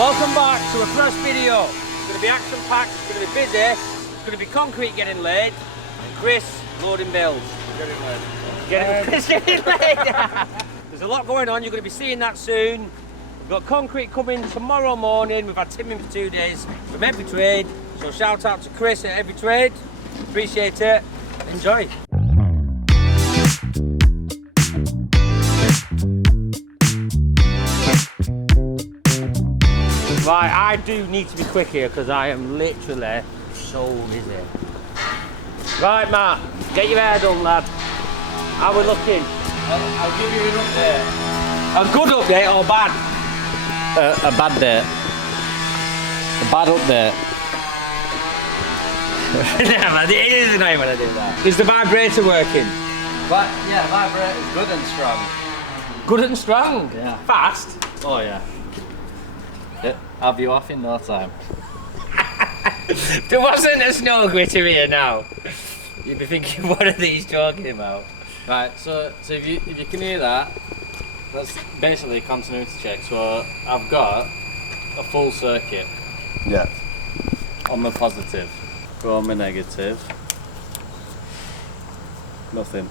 Welcome back to a fresh video. It's going to be action packed, it's going to be busy, it's going to be concrete getting laid, and Chris loading bills. Chris getting laid. There's a lot going on, you're going to be seeing that soon. We've got concrete coming tomorrow morning, we've had timbering for 2 days from Every Trade, so shout out to Chris at Every Trade, appreciate it, enjoy. Right, I do need to be quick here because I am literally so busy. Right, Matt, get your hair done, lad. How we looking? I'll give you an update. A good update or bad? A bad date. A bad update. Yeah, man, it is annoying when I do that. Is the vibrator working? But yeah, the vibrator's good and strong. Good and strong? Yeah. Fast? Oh yeah. I'll be off in no time. There wasn't a snow glitter here now. You'd be thinking, what are these talking about? Right, so if you can hear that, that's basically a continuity check. So I've got a full circuit. Yeah. On my positive. Go on my negative. Nothing.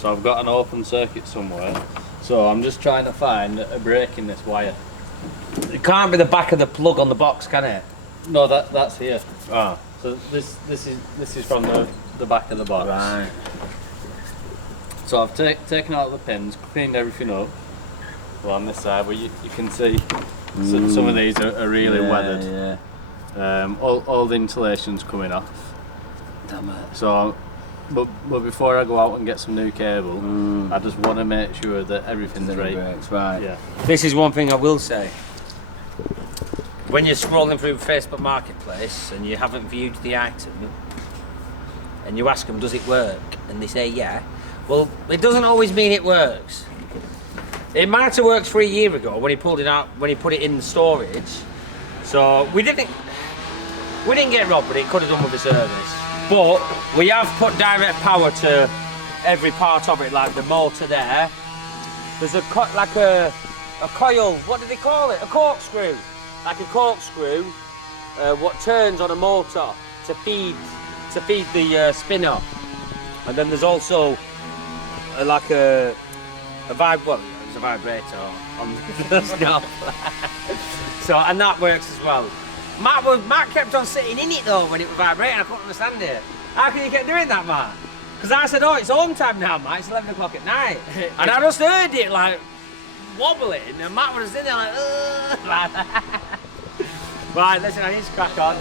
So I've got an open circuit somewhere. So I'm just trying to find a break in this wire. It can't be the back of the plug on the box, can it? No, that's here. Oh. So this is from the back of the box. Right. So I've taken out the pins, cleaned everything up. Well, on this side, where you can see some of these are really weathered. Yeah. All the insulation's coming off. Damn it. So, but before I go out and get some new cable, I just want to make sure that everything's right. Right. Yeah. This is one thing I will say. When you're scrolling through Facebook Marketplace and you haven't viewed the item, and you ask them, does it work? And they say, yeah. Well, it doesn't always mean it works. It might have worked 3 years ago when he pulled it out, when he put it in storage. So we didn't get robbed, but it could have done with the service. But we have put direct power to every part of it, like the motor there. There's a coil, what do they call it? A corkscrew. Like a corkscrew, what turns on a motor to feed the spinner. And then there's also like a vibrator on the stop. So, and that works as well. Matt kept on sitting in it though when it was vibrating. I couldn't understand it. How can you keep doing that, Matt? Because I said, oh, it's home time now, Matt. It's 11 o'clock at night. And I just heard it like wobbling, and Matt was sitting there like, ugh. Right, listen, I need to crack on.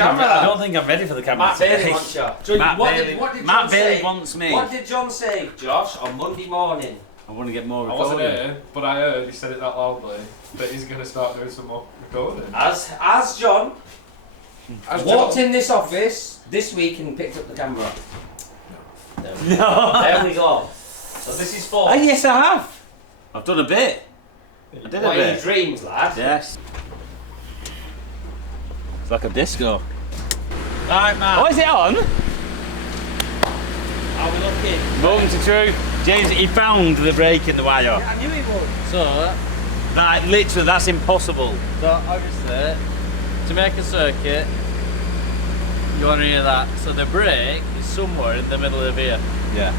I don't think I'm ready for the camera. Matt Bailey wants you. Matt Bailey wants me. What did John say, Josh, on Monday morning? I want to get more I recording. wasn't here, but I heard he said it that loudly that he's going to start doing some more recording. As John walked in this office this week and picked up the camera. No. There we go. So this is for. Yes, I have. I've done a bit. I did a What are bit. your dreams, lad? Yes. It's like a disco. Right, Matt. Oh, is it on? How we looking? Moment of truth. James, he found the break in the wire. Yeah, I knew he would. So Literally, that's impossible. So obviously, to make a circuit, you want to hear that. So the brake is somewhere in the middle of here. Yeah.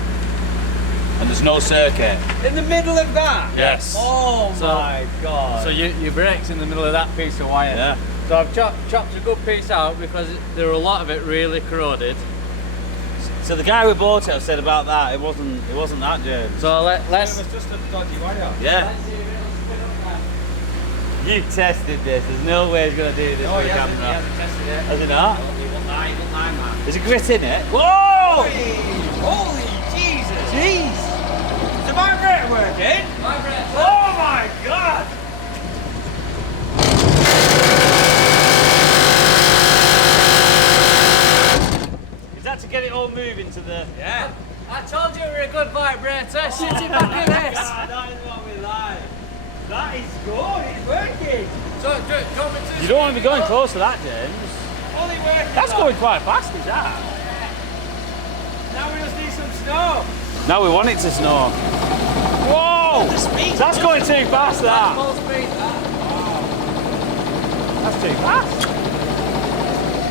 and there's no circuit. In the middle of that? Yes. Oh So- my god. So your brake's in the middle of that piece of wire. Yeah. So I've chopped a good piece out because there were a lot of it really corroded. So the guy who bought it said about that, it wasn't that, James. So It let's. was just a dodgy wire. Yeah. You tested this. There's no way he's gonna do this Oh, for he the hasn't camera. tested it. Has he not? He won't lie, man. There's a grit in it. Whoa! Holy Jesus! Jeez! Is the vibrator working? Oh my god! Is that to get it all moving to the? Yeah. I told you we were a good vibrator. Shit it back in this. That is what we like. That is good. It's working. So do you want me to? You don't want to be going close to that, James. Only working. That's going quite fast, is that? Now we just need some snow. Now we want it to snow. Whoa! The speed. That's going too fast, that. Full speed. That. That's too fast.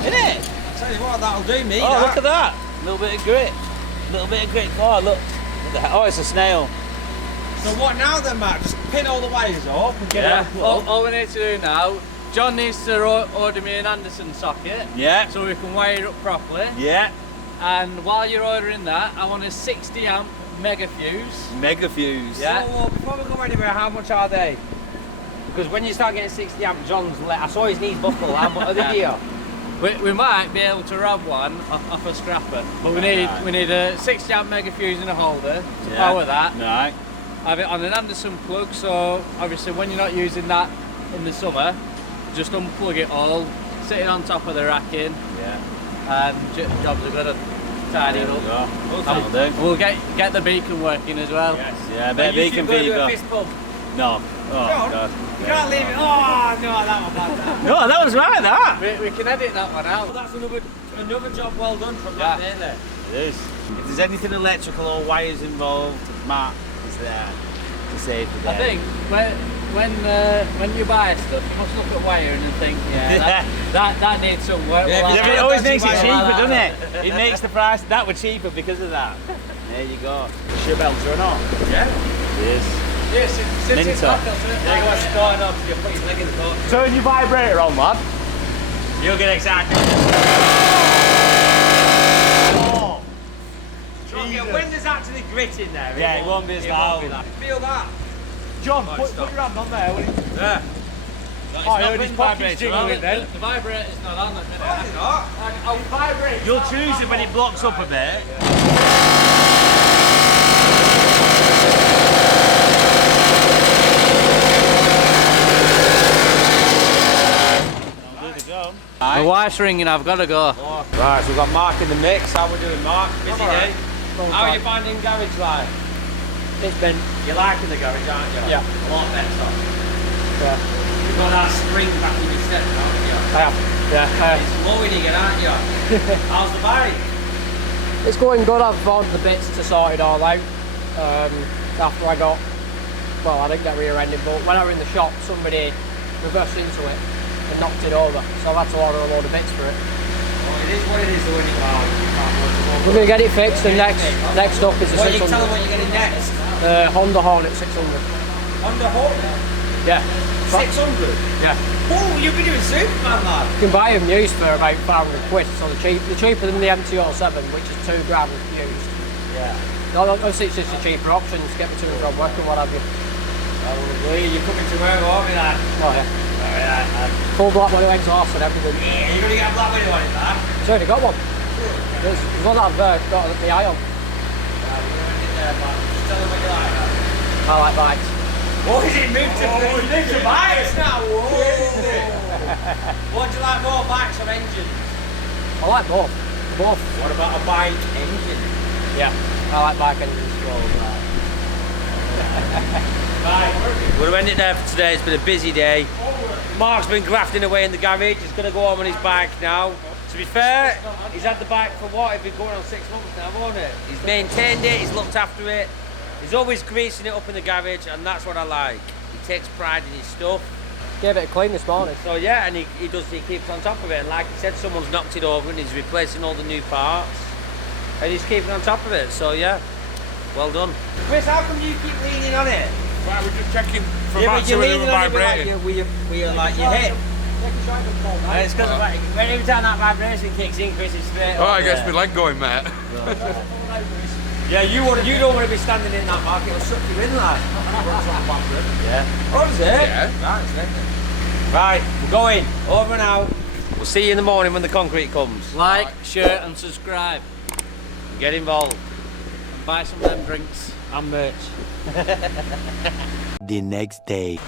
Isn't it? Tell you what, that'll do me. Oh, look at that. A little bit of grit. A little bit of grit. Oh, look. What the hell? Oh, it's a snail. So what now then, Matt? Just pin all the wires up and get it Yeah. unplugged. All we need to do now. John needs to order me an Anderson socket Yeah. so we can wire it up properly. Yeah. And while you're ordering that, I want a 60 amp mega fuse. Mega fuse. Yeah. So, before we go anywhere, how much are they? Because when you start getting 60 amp, John's I saw his knees buckle. How much are they here? We might be able to rob one off a scrapper, but we need a 60 amp mega fuse and a holder to power that. Right. Have it on an Anderson plug, so obviously when you're not using that in the summer, just unplug it all, sit it on top of the racking, Yeah. and jobs are gonna tidy it up. That'll do. We'll get the beacon working as well. Yes. Yeah, but You beacon two go to a fever. fist pump. No. Oh, John, God. you can't leave it. Oh, no, that was bad. No, that was right, that. We can edit that one Well, out. that's another job well done from Yeah. that day there. It is. If there's anything electrical or wires involved, Matt is there to save the day. I think when you buy stuff, you must look at wiring and think, yeah, that needs some work. Yeah, Well, Yeah, but it Well, always that's makes it why I cheaper, like doesn't that. it? It makes the price that were cheaper because of that. There you go. Is your belt or not? Yeah. It is. Yes, sit Minter. back up to it. There you go, starting up. You put his leg in the boat. Turn your vibrator on, lad. You'll get exactly. Oh. When there's actually grit in there, Yeah, it won't be as loud. Feel that? John, Oh, put stop. your hand on there. Yeah. Oh, I heard his pockets jiggling then. The vibrator's not on at the Oh, minute. you're not. I'll vibrate. You'll choose it when it blocks up a bit. My wife's ringing, I've got to go. Right, so we've got Mark in the mix. How we doing, Mark? Busy day? How are you finding garage life? It's been, You're liking the garage, aren't you? Yeah. A lot better. yeah, You've got that spring back in your step, haven't you? I have. Yeah, It's flowing again, aren't you? How's the bike? It's going good. I've ordered the bits to sort it all out. After I got, well, I didn't get rear-ended, but when I were in the shop, somebody reversed into it and knocked it over. So I've had to order a load of bits for it. Well, it is what it is, though, isn't it? We're going to get it fixed, and next up is a What you tell 600. them what you're getting next? Honda Hornet 600. Honda Hornet? Yeah. 600? Yeah. Oh, you've been doing Superman, lad. You can buy them used for about 500 quid, so they're cheaper than the MT-07, which is £2 used. Yeah. No, obviously it's just a cheaper option to get me to and from work and what have you. Probably. You're coming to work, aren't you, lad? Oh yeah. Alright, lad. Full black window exhaust and everything. Yeah, you're going to get a black window on it, lad. It's already got one. There's one that I've got the eye on. Just tell them what you like, lad. I like bikes. Oh, is it moved to bikes now? Whoa! What do you like more, bikes or engines? I like both. Both. What about a bike engine? Yeah. I like bike engines. We're ending there for today. It's been a busy day. Mark's been grafting away in the garage. He's going to go home on his bike now. To be fair, he's had the bike for what? It's been going on 6 months now, hasn't it? He's maintained it, he's looked after it. He's always greasing it up in the garage, and that's what I like. He takes pride in his stuff. Gave it a clean this morning. So yeah, and he keeps on top of it. And like he said, someone's knocked it over and he's replacing all the new parts. And he's keeping on top of it, so yeah. Well done. Chris, how come you keep leaning on it? Right, we're just checking for Yeah, but Matt you're whether leaning we're on it vibrating. like your hip. And it's because every time that vibration kicks in, Chris is straight Oh, up I guess there. my leg going, mate. Yeah, you don't want to be standing in that market. It'll suck you in, like. Yeah. Oh, is it? Yeah. Right, we're going. Over and out. We'll see you in the morning when the concrete comes. Like, share and subscribe. Get involved. And buy some of them drinks and merch. The next day.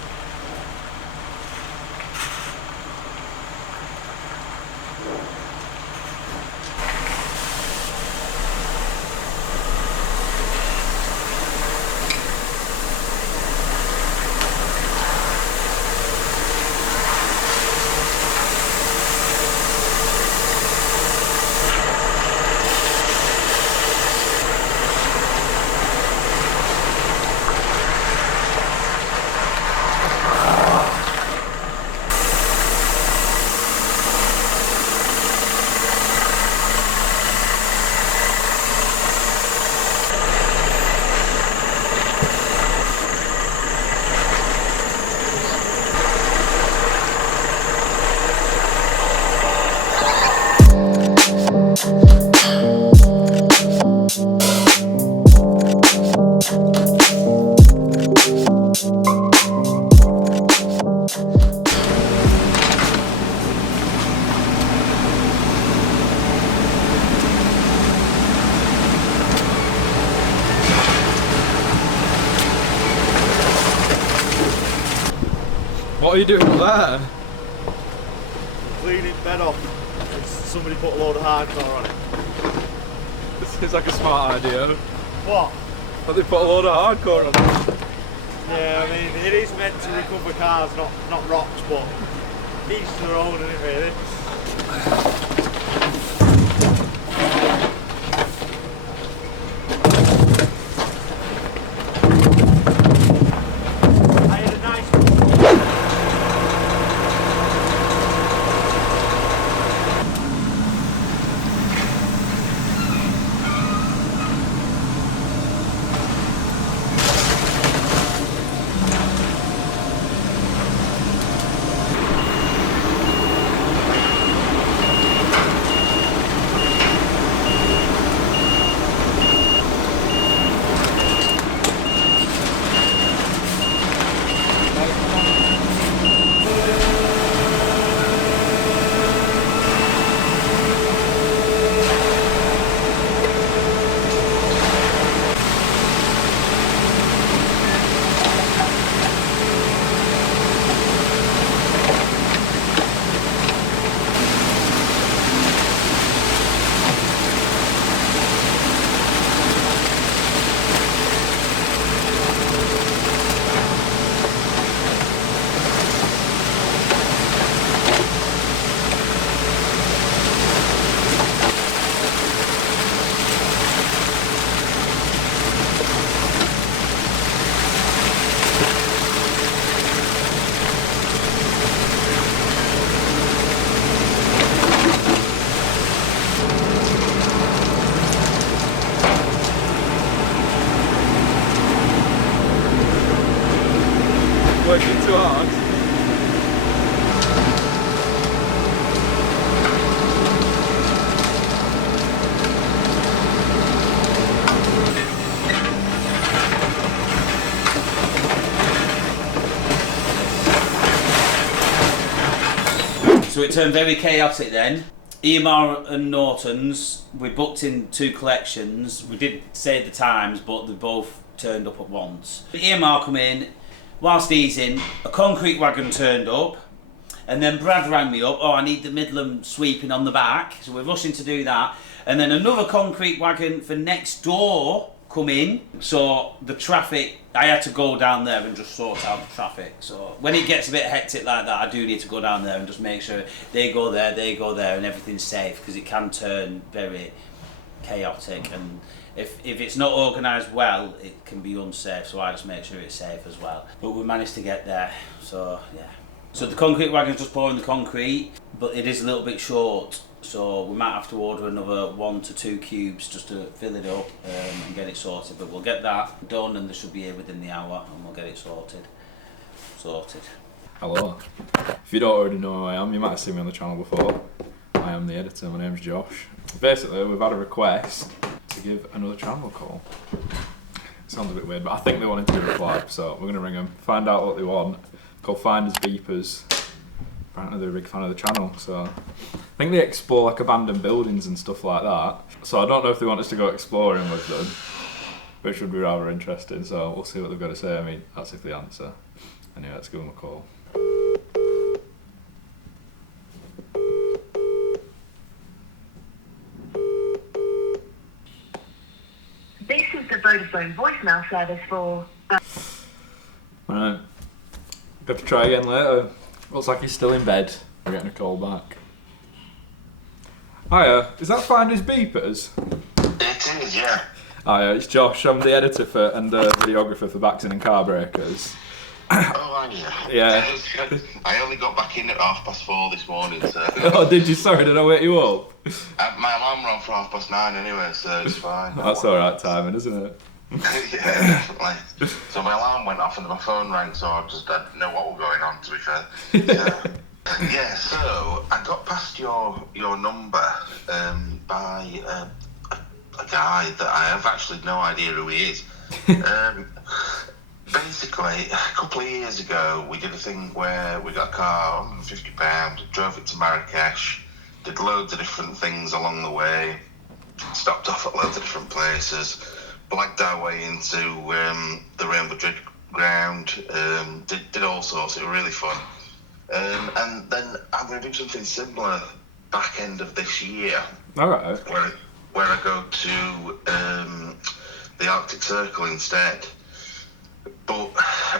What are you doing there? Cleaning bed off. Somebody put a load of hardcore on it. This seems like a smart idea. What? But they put a load of hardcore on it. Yeah, I mean, it is meant to recover cars, not rocks, but each to their own, isn't it, really? I had a nice Working too hard. So it turned very chaotic then. EMR and Norton's, we booked in 2 collections. We did say the times, but they both turned up at once. The EMR come in, whilst he's in, a concrete wagon turned up, and then Brad rang me up, oh, I need the Midland sweeping on the back, so we're rushing to do that. And then another concrete wagon for next door come in, so the traffic, I had to go down there and just sort out the traffic. So when it gets a bit hectic like that, I do need to go down there and just make sure they go there, and everything's safe, because it can turn very chaotic, and if it's not organised well, it can be unsafe, so I just make sure it's safe as well. But we managed to get there, so yeah. So the concrete wagon's just pouring the concrete, but it is a little bit short So we might have to order another 1 to 2 cubes just to fill it up and get it sorted. But we'll get that done and they should be here within the hour and we'll get it sorted. Hello. If you don't already know who I am, you might have seen me on the channel before. I am the editor, my name's Josh. Basically, we've had a request to give another channel a call. Sounds a bit weird, but I think they wanted to be replied, so we're going to ring them, find out what they want. Called Finders Beepers. Apparently they're a big fan of the channel, so I think they explore like abandoned buildings and stuff like that. So I don't know if they want us to go exploring with them, which would be rather interesting, so we'll see what they've got to say. I mean, that's if they answer. Anyway, let's give them a call. This is the Vodafone voicemail service for... Right. Got to try again later. Looks like he's still in bed. We're getting a call back. Hiya, is that Finders Beepers? It is, yeah. Hiya, it's Josh. I'm the editor for and videographer for Baxenden Car Breakers. Oh, are you? Yeah. I only got back in at 4:30 this morning, so... Oh, did you? Sorry, did I wake you up? My alarm ran for 9:30 anyway, so it's fine. That's alright timing, isn't it? Yeah, definitely. So my alarm went off and my phone rang, so I just didn't know what was going on, to be fair. So, yeah, so I got past your number by a guy that I have actually no idea who he is. Basically, a couple of years ago, we did a thing where we got a car, £150, drove it to Marrakesh, did loads of different things along the way, stopped off at loads of different places, blagged our way into the Real Madrid ground, did all sorts. It was really fun. And then I'm going to do something similar back end of this year. Alright. Where I go to the Arctic Circle instead. But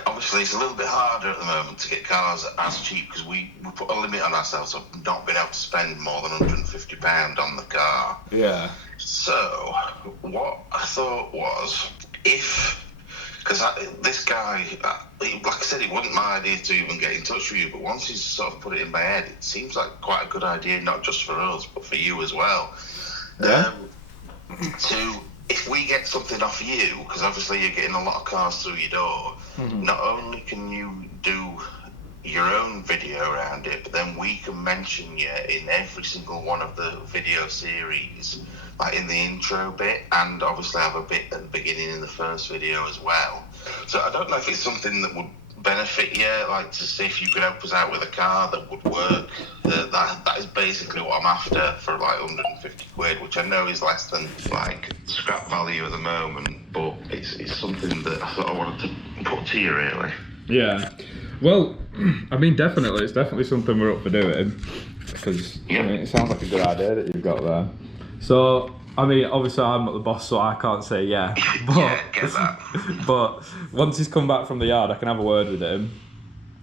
obviously it's a little bit harder at the moment to get cars as cheap because we put a limit on ourselves of not being able to spend more than £150 on the car. Yeah. So what I thought was, because this guy, like I said, it wasn't my idea to even get in touch with you, but once he's sort of put it in my head, it seems like quite a good idea, not just for us, but for you as well. Yeah. If we get something off you, because obviously you're getting a lot of cars through your door, not only can you do your own video around it, but then we can mention you in every single one of the video series, like in the intro bit, and obviously have a bit at the beginning in the first video as well. So I don't know if it's something that would benefit you, like to see if you could help us out with a car that would work. That is basically what I'm after for like £150, which I know is less than like scrap value at the moment, but it's something that I thought I wanted to put to you really. Yeah. Well, I mean, definitely, it's definitely something we're up for doing because I mean, it sounds like a good idea that you've got there. So, I mean, obviously I'm not the boss, so I can't say yeah. But, Yeah, get that. But once he's come back from the yard, I can have a word with him.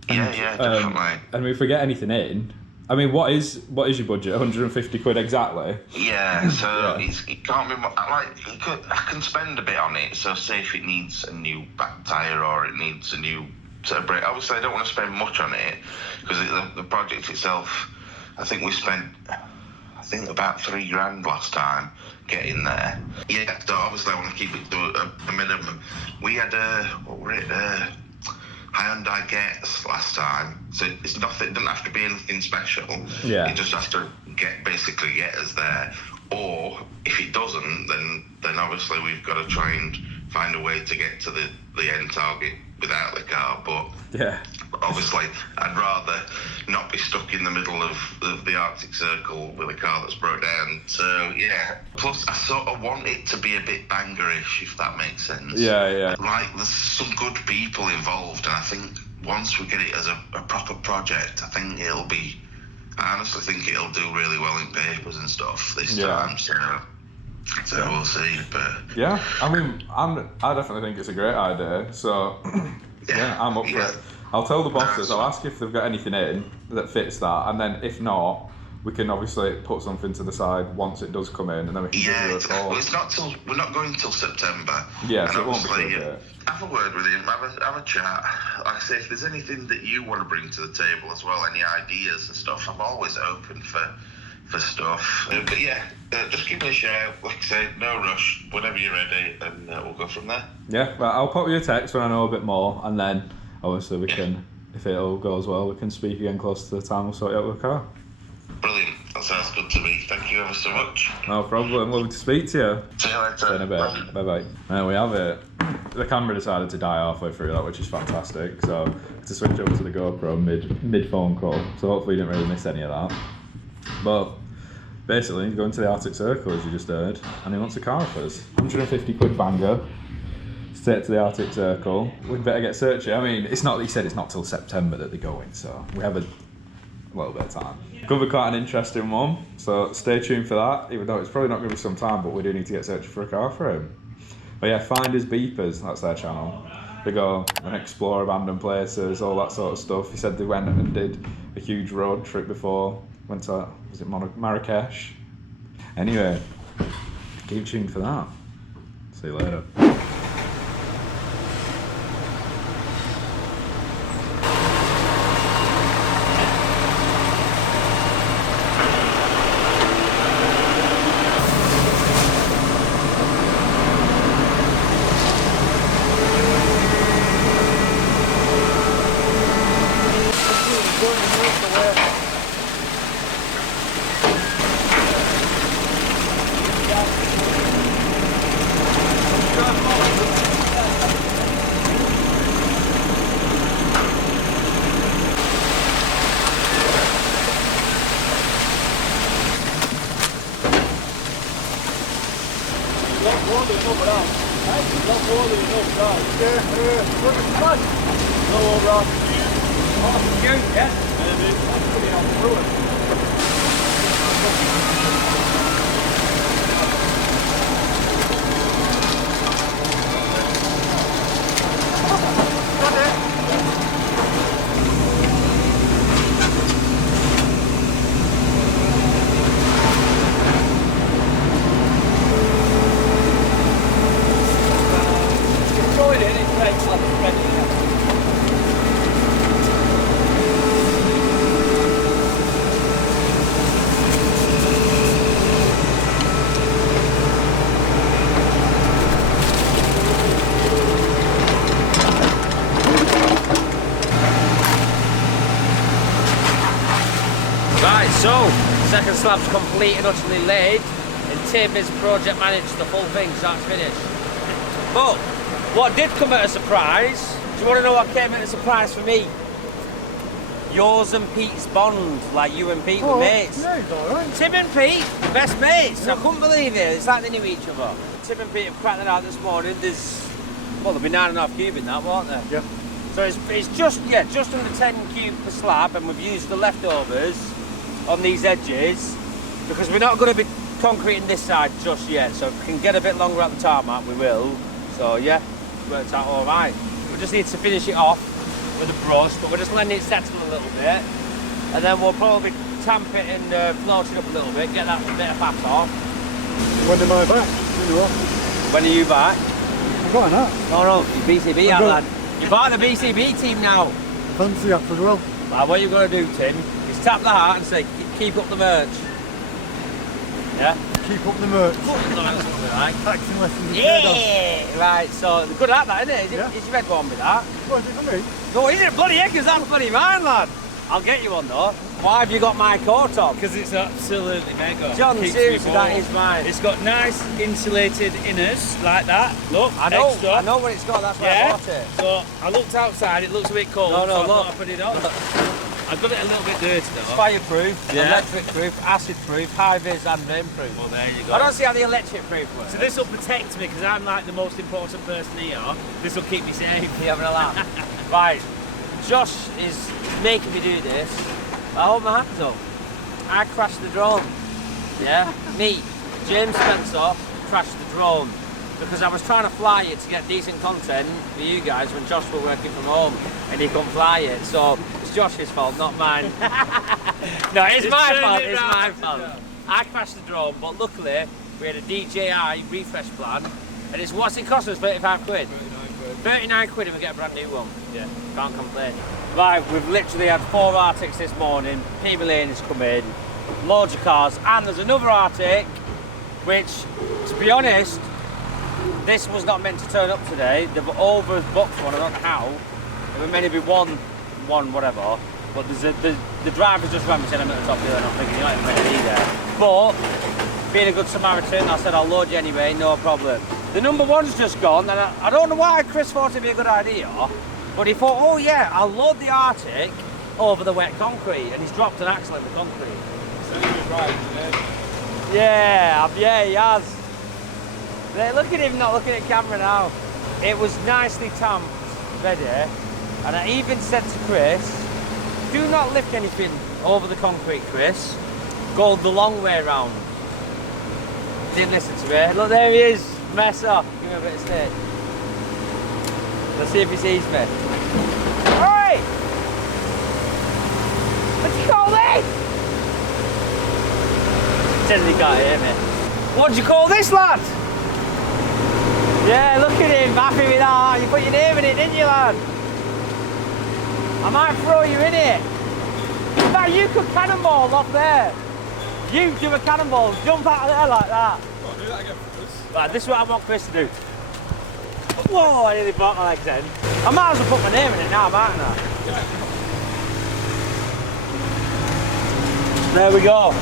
Yeah, definitely. And if we get anything in, I mean, what is your budget? £150 exactly? Yeah, so it can't be like I can spend a bit on it. So say if it needs a new back tyre or it needs a new set of brake. Obviously, I don't want to spend much on it because the project itself, I think we spent about $3,000 last time getting there. Yeah, so obviously I want to keep it to a minimum. We had Hyundai Gets last time, so it's nothing. It doesn't have to be anything special. Yeah. It just has to basically get us there. Or if it doesn't, then obviously we've got to try and find a way to get to the end target without the car. But yeah, obviously I'd rather not be stuck in the middle of the Arctic Circle with a car that's broke down. So yeah. Plus I sort of want it to be a bit bangerish, if that makes sense. Yeah. Like there's some good people involved, and I think once we get it as a proper project, I honestly think it'll do really well in papers and stuff this time. So we'll see. But yeah, I mean, I definitely think it's a great idea. So yeah, I'm up for it. I'll tell the bosses. I'll ask if they've got anything in that fits that, and then if not, we can obviously put something to the side once it does come in, and then we can give you a call. Well, we're not going till September. Yeah, and so it won't be obviously, for a bit. have a word with him, have a chat. Like I say, if there's anything that you want to bring to the table as well, any ideas and stuff, I'm always open for for stuff. But yeah, just give me a shout. Like I say, no rush. Whenever you're ready, and we'll go from there. Yeah, well, I'll pop you a text when I know a bit more, and then obviously we can, if it all goes well, we can speak again close to the time we'll sort out the car. Brilliant. That sounds good to me. Thank you ever so much. No problem. Lovely to speak to you. See you later. See you in a bit. Bye bye. There we have it. The camera decided to die halfway through that, which is fantastic. So to switch over to the GoPro mid phone call. So hopefully you didn't really miss any of that. But basically, he's going to the Arctic Circle, as you just heard, and he wants a car for us. 150 quid banger. Straight to the Arctic Circle. We'd better get searching. I mean, it's not. He said it's not till September that they're going, so we have a little bit of time. Could be quite an interesting one, so stay tuned for that, even though it's probably not going to be some time, but we do need to get searching for a car for him. But yeah, Finders Beepers, that's their channel. They go and explore abandoned places, all that sort of stuff. He said they went and did a huge road trip before, went to, was it Marrakesh? Anyway, keep tuned for that. See you later. So, second slab's complete and utterly laid, and Tim is project managed the full thing, start to finish. But, what did come at a surprise, do you want to know what came at a surprise for me? Yours and Pete's bond, like you and Pete were mates. Yeah, he's alright. Tim and Pete, best mates, I couldn't believe it, it's like they knew each other. Tim and Pete have cracked that out this morning, there'll be 9.5 cube in that, won't there? Yeah. So it's just under 10 cube per slab, and we've used the leftovers on these edges because we're not going to be concreting this side just yet, so if we can get a bit longer at the tarmac we will. So yeah, worked out all right. We just need to finish it off with a brush, but we're just letting it settle a little bit, and then we'll probably tamp it and float it up a little bit, get that bit of fat off. When am I back? When are you back? I'm going that. No, you're BCB out, lad. You're part of the BCB team now. Fancy app as well. Well, what you're going to do, Tim, is tap the heart and say, keep up the merch. Yeah? Keep up the merch. Right. Taxing lessons. Yeah! Right, so good at that, isn't it? Yeah. Is your red one with that? What is it for me? No, is it? Bloody heck, is that bloody mine, lad? I'll get you one though. Why have you got my coat on? Because it's absolutely mega. John, Keeps seriously, me that warm. is mine. It's got nice insulated inners like that. Look, I know, extra. I know what it's got, that's why I bought it. So I looked outside, it looks a bit cold, No, so I look. thought I'd put it on. I've got it a little bit dirty though. It's fireproof, Yeah. electric proof, acid proof, high vis and rain proof. Well, there you go. I don't see how the electric proof works. So this will protect me because I'm like the most important person here. This will keep me safe. You having a laugh? Right, Josh is making me do this. I hold my hands up. I crashed the drone. Yeah? Me, James Spencer, crashed the drone because I was trying to fly it to get decent content for you guys when Josh were working from home and he couldn't fly it. So it's Josh's fault, not mine. No, it's my fault. It's my fault. I crashed the drone, but luckily we had a DJI refresh plan, and it's what's it cost us? 35 quid. 39 quid and we get a brand new one. Yeah. Can't complain. Right, we've literally had 4 Arctics this morning. P. Lane's come in. loads of cars, and there's another Arctic, which, to be honest, this was not meant to turn up today. They've overbooked one, I don't know how. There were meant to be one whatever, but the driver just rang me saying I'm at the top of the hill, and I'm thinking you're not even meant to be there. But, being a good Samaritan, I said I'll load you anyway, no problem. The number one's just gone, and I don't know why Chris thought it'd be a good idea, but he thought, oh yeah, I'll load the Arctic over the wet concrete, and he's dropped an axle in the concrete. Yeah, he has. Look at him not looking at camera now. It was nicely tamped, ready, and I even said to Chris, do not lift anything over the concrete, Chris. Go the long way round. Didn't listen to me. Look, there he is. Mess up. Give me a bit of stage. Let's see if he sees me. Oi! What do you call this? Says he can't hear me. What do you call this, lad? Yeah, look at him, happy with that. You put your name in it, didn't you, lad? I might throw you in it. In fact, you could cannonball off there. You do a cannonball, jump out of there like that. Go on, do that again for us. Right, this is what I want Chris to do. Whoa, I nearly broke my legs then. I might as well put my name in it now, mightn't I? Yeah. There we go.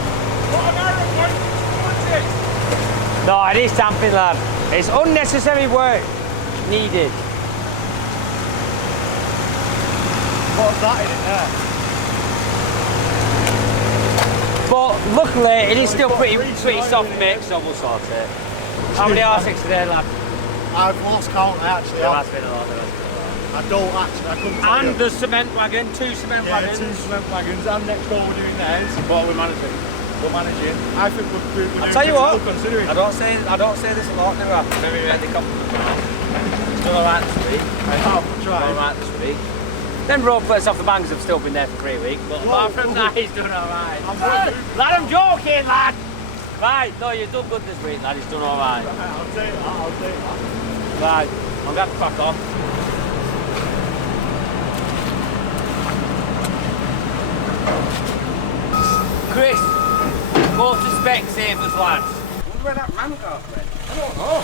No, it is tamping, lad. It's unnecessary work needed. What's that in it there? But luckily, it is still pretty soft mix, so we'll sort it. How many R6 today, lad? I've lost count, I actually There have. has been a lot, there has been a lot. I don't actually, I couldn't tell you. And the cement wagon, 2 cement wagons. 2 cement wagons, and next door we're doing theirs. What are we managing? We're managing. I think we're doing I'll tell you what, considering. I don't say this a lot, do I? Very ready, compliment. It's done alright this week. I have tried. Done alright this week. Them road plates off the bangs have still been there for 3 weeks, but apart from that, he's done alright. Lad, I'm joking, lad! Right, no, you've done good this week, lad, he's done alright. Right, I'll take that. Right, I'm going to have to crack on. Chris, motor spec savers, lads. I wonder where that ram car went. I don't know.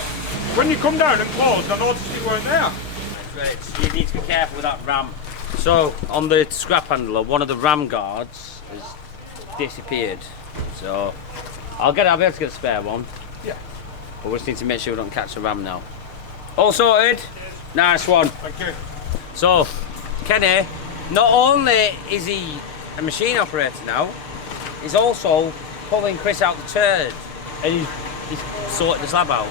When you come down and closed, I noticed you weren't there. That's right, you need to be careful with that ram. So, on the scrap handler, one of the ram guards has disappeared. So, I'll be able to get a spare one. Yeah. But we just need to make sure we don't catch the ram now. All sorted? Nice one. Thank you. So, Kenny, not only is he a machine operator now, he's also pulling Chris out the turd. And he's sorted the slab out.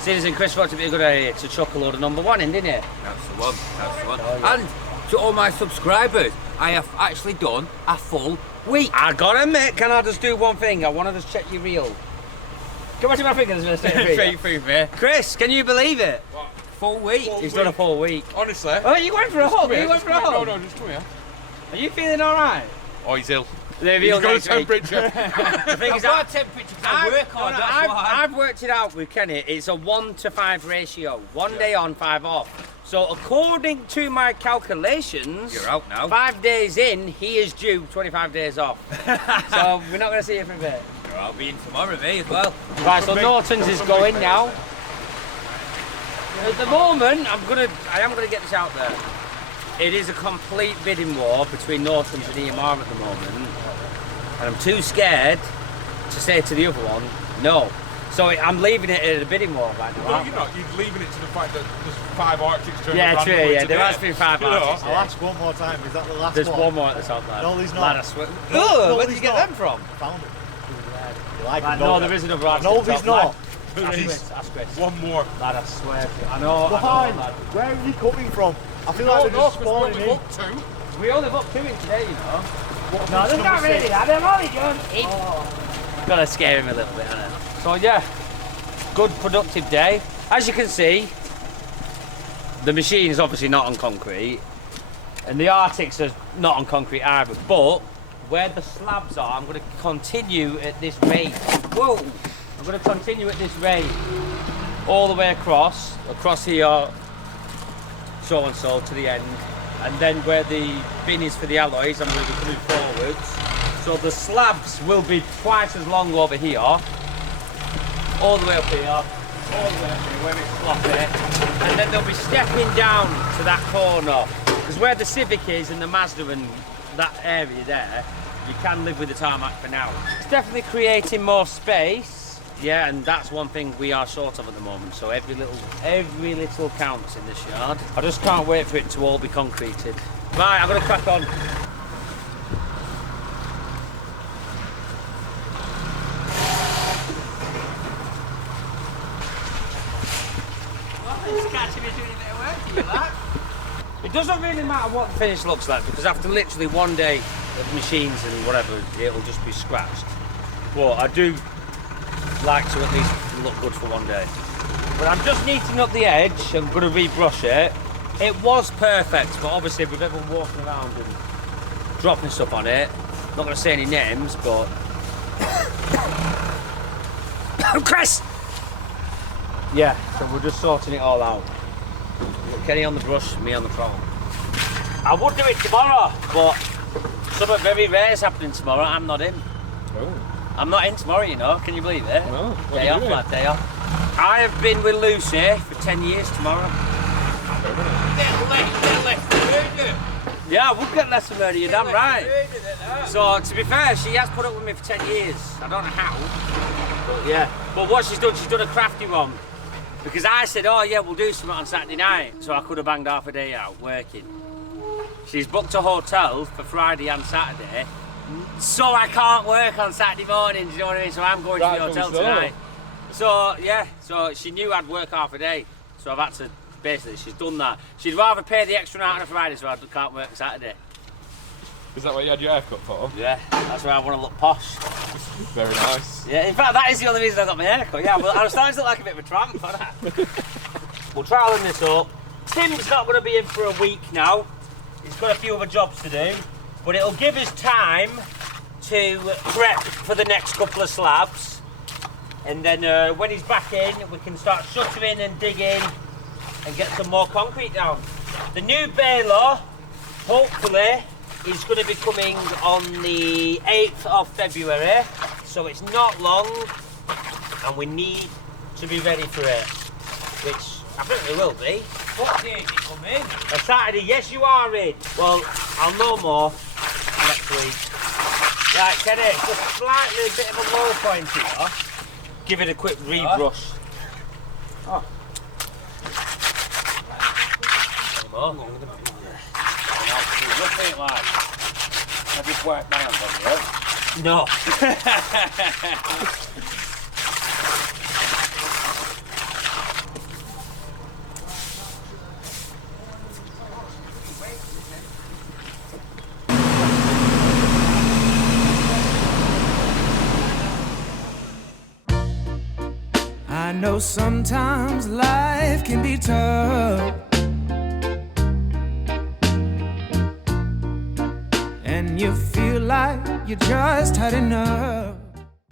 Seeing as Chris thought it'd be a good idea to chuck a load of number one in, didn't he? That's the one, that's the one. Oh, yeah. And to all my subscribers, I have actually done a full week. I gotta admit, can I just do one thing? I want to just check your reel. Come on to my fingers and say Chris, can you believe it? What? Full week? He's done a full week. Honestly. Oh, you went for a hug? You went for a hug? No, just come here. Are you feeling alright? Oh, he's ill. He's got a temperature. The thing I've is, got a temperature to work on, that's why. I've worked it out with Kenny. It's a 1 to 5 ratio. 1 day on, 5 off. So according to my calculations, You're out now. 5 days in, he is due 25 days off. So we're not going to see you for a bit. I'll be in tomorrow, me as well. Right, so Norton's is going now. At the moment, I am gonna get this out there. It is a complete bidding war between Norton's and EMR at the moment, and I'm too scared to say to the other one, no. So I'm leaving it at a bidding war right now. No, you're not. You're leaving it to the fact that there's 5 Arctics turning Yeah, up true, randomly yeah, today. there has been 5 Arctics. I'll ask one more time, is that the last There's one? one more at the top there. No, there's not. Lad, I swear. No, Oh, where did there's you get not. them from? Found it. You like Lad, them, no, don't there you? is another Arctic. No, at the there's top, not. lad. Ask Chris, ask Chris. One more. Lad, I swear to you. I know, Why? lad. Where are you coming from? I feel like they're just spawning in. booked 2. We only booked 2 in today, you know. What, No, there's number not really 6? that. They're only done. Gotta scare him a little bit, innit? So yeah, good productive day. As you can see, the machine is obviously not on concrete, and the Arctics are not on concrete either. But where the slabs are, I'm going to continue at this rate. Whoa! I'm going to continue at this rate all the way across here, so and so to the end. And then where the bin is for the alloys, I'm going to be coming forwards. So the slabs will be twice as long over here, all the way up here, all the way up here where it's sloppy, and then they'll be stepping down to that corner. Because where the Civic is and the Mazda and that area there, you can live with the tarmac for now. It's definitely creating more space. Yeah, and that's one thing we are short of at the moment. So every little counts in this yard. I just can't wait for it to all be concreted. Right, I'm gonna crack on. It doesn't really matter what the finish looks like, because after literally one day of machines and whatever, it'll just be scratched. But I do like to at least look good for one day. But I'm just neatening up the edge. I'm going to rebrush it. It was perfect, but obviously with everyone walking around and dropping stuff on it, not going to say any names, but Chris! Yeah, so we're just sorting it all out. Kenny on the brush, me on the throttle. I would do it tomorrow, but something very rare is happening tomorrow. I'm not in. Oh. I'm not in tomorrow, you know. Can you believe it? No. Day off, lad, day off. I have been with Lucy for 10 years tomorrow. Yeah, I would get less than her, you're damn right. So, to be fair, she has put up with me for 10 years. I don't know how, but yeah. But what she's done a crafty one. Because I said, oh yeah, we'll do something on Saturday night. So I could have banged half a day out working. She's booked a hotel for Friday and Saturday. So I can't work on Saturday morning, do you know what I mean? So I'm going to the hotel tonight. So yeah, so she knew I'd work half a day. So I've had to, basically, she's done that. She'd rather pay the extra night on a Friday so I can't work Saturday. Is that what you had your haircut for? Yeah, that's why I want to look posh. Very nice. Yeah, in fact, that is the only reason I got my haircut. Yeah, well, I'm starting to look like a bit of a tramp. We'll trial this up. Tim's not going to be in for a week now. He's got a few other jobs to do, but it'll give us time to prep for the next couple of slabs. And then when he's back in, we can start shuttering and digging and get some more concrete down. The new baler, hopefully, is going to be coming on the 8th of February, so it's not long, and we need to be ready for it, which I think we will be. What day is it coming? A Saturday, yes you are in. Well, I'll know more next week. Right, Kenny, just slightly a bit of a low point here. Give it a quick rebrush. Oh. Nothing like. Have you worked my hands on you? No. I know sometimes life can be tough, and you feel like you just had enough.